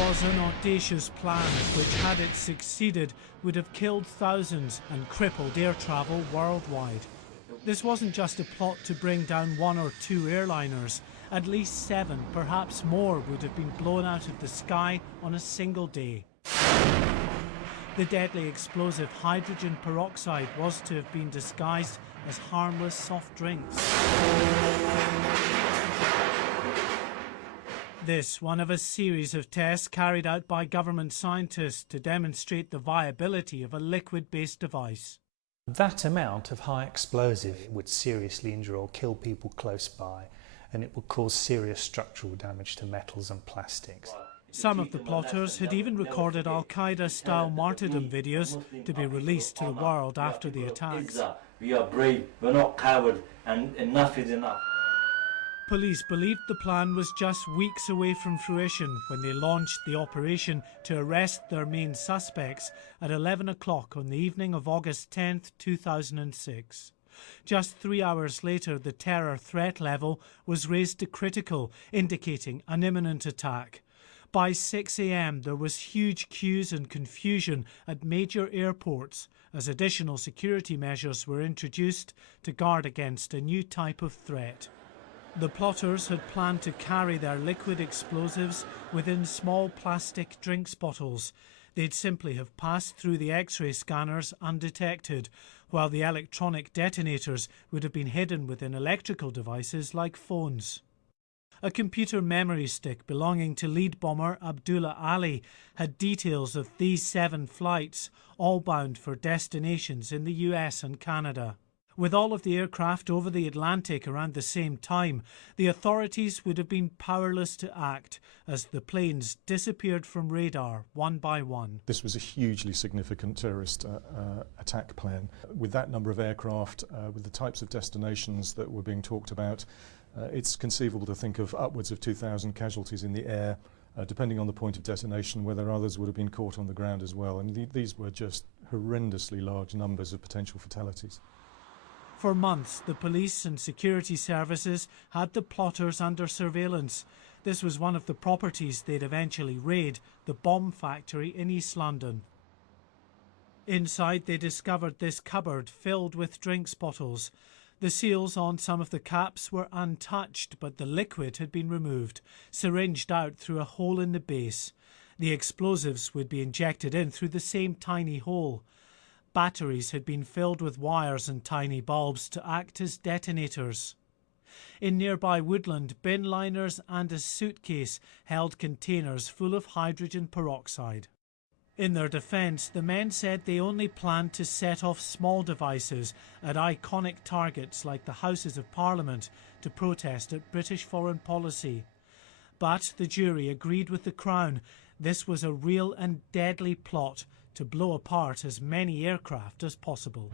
was an audacious plan which, had it succeeded, would have killed thousands and crippled air travel worldwide. This wasn't just a plot to bring down one or two airliners. At least 7, perhaps more, would have been blown out of the sky on a single day. The deadly explosive hydrogen peroxide was to have been disguised as harmless soft drinks. This, one of a series of tests carried out by government scientists to demonstrate the viability of a liquid-based device. That amount of high explosive would seriously injure or kill people close by, and it would cause serious structural damage to metals and plastics. Some of the plotters had even recorded Al-Qaeda-style martyrdom videos to be released to the world after the attacks. We are brave, we're not cowards, and enough is enough. Police believed the plan was just weeks away from fruition when they launched the operation to arrest their main suspects at 11 o'clock on the evening of August 10, 2006. Just 3 hours later, the terror threat level was raised to critical, indicating an imminent attack. By 6 a.m, there was huge queues and confusion at major airports as additional security measures were introduced to guard against a new type of threat. The plotters had planned to carry their liquid explosives within small plastic drinks bottles. They'd simply have passed through the X-ray scanners undetected, while the electronic detonators would have been hidden within electrical devices like phones. A computer memory stick belonging to lead bomber Abdullah Ali had details of these 7 flights, all bound for destinations in the US and Canada. With all of the aircraft over the Atlantic around the same time, the authorities would have been powerless to act as the planes disappeared from radar one by one. This was a hugely significant terrorist attack plan. With that number of aircraft, with the types of destinations that were being talked about, it's conceivable to think of upwards of 2,000 casualties in the air, depending on the point of detonation, whether others would have been caught on the ground as well. And these were just horrendously large numbers of potential fatalities. For months, the police and security services had the plotters under surveillance. This was one of the properties they'd eventually raid, the bomb factory in East London. Inside, they discovered this cupboard filled with drinks bottles. The seals on some of the caps were untouched, but the liquid had been removed, syringed out through a hole in the base. The explosives would be injected in through the same tiny hole. Batteries had been filled with wires and tiny bulbs to act as detonators. In nearby woodland, bin liners and a suitcase held containers full of hydrogen peroxide. In their defence, the men said they only planned to set off small devices at iconic targets like the Houses of Parliament to protest at British foreign policy. But the jury agreed with the Crown. This was a real and deadly plot to blow apart as many aircraft as possible.